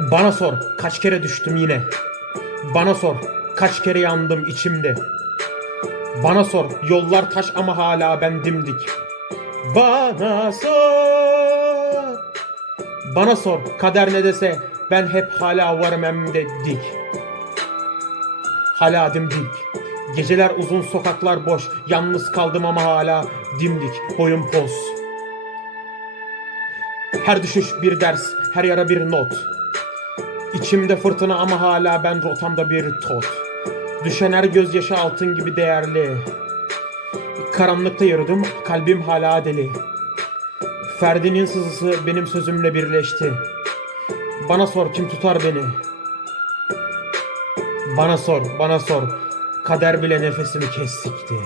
Bana sor kaç kere düştüm yine. Bana sor kaç kere yandım içimde. Bana sor yollar taş ama hala ben dimdik. Bana sor. Bana sor kader ne dese ben hep hala varım hem de dik. Hala dimdik. Geceler uzun sokaklar boş. Yalnız kaldım ama hala dimdik. Boyun poz. Her düşüş bir ders, her yara bir not. İçimde fırtına ama hala ben rotamda bir tot. Düşen her gözyaşı altın gibi değerli. Karanlıkta yürüdüm, kalbim hala deli. Ferdi'nin sızısı benim sözümle birleşti. Bana sor kim tutar beni? Bana sor, bana sor. Kader bile nefesimi kestikti.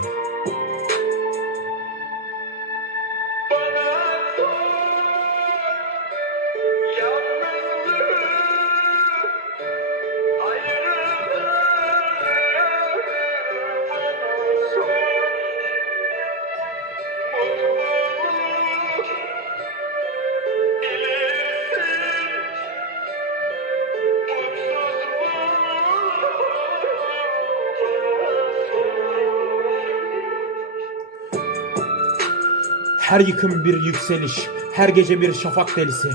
Her yıkım bir yükseliş, her gece bir şafak delisi.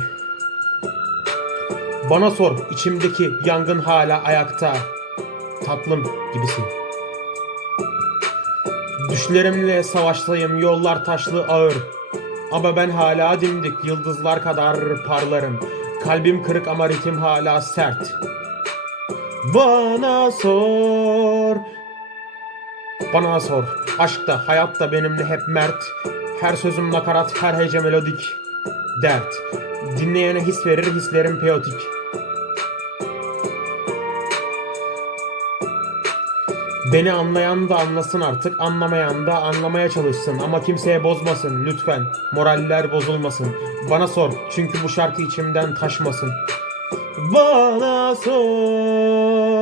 Bana sor, içimdeki yangın hala ayakta. Tatlım gibisin. Düşlerimle savaştayım, yollar taşlı ağır. Ama ben hala dimdik, yıldızlar kadar parlarım. Kalbim kırık ama ritim hala sert. Bana sor, bana sor. Aşk da hayat da benimle hep mert. Her sözüm nakarat, her hece melodik. Dert. Dinleyene his verir, hislerim peyotik. Beni anlayan da anlasın artık, anlamayan da anlamaya çalışsın. Ama kimseye bozmasın lütfen. Moraller bozulmasın. Bana sor, çünkü bu şarkı içimden taşmasın. Bana sor.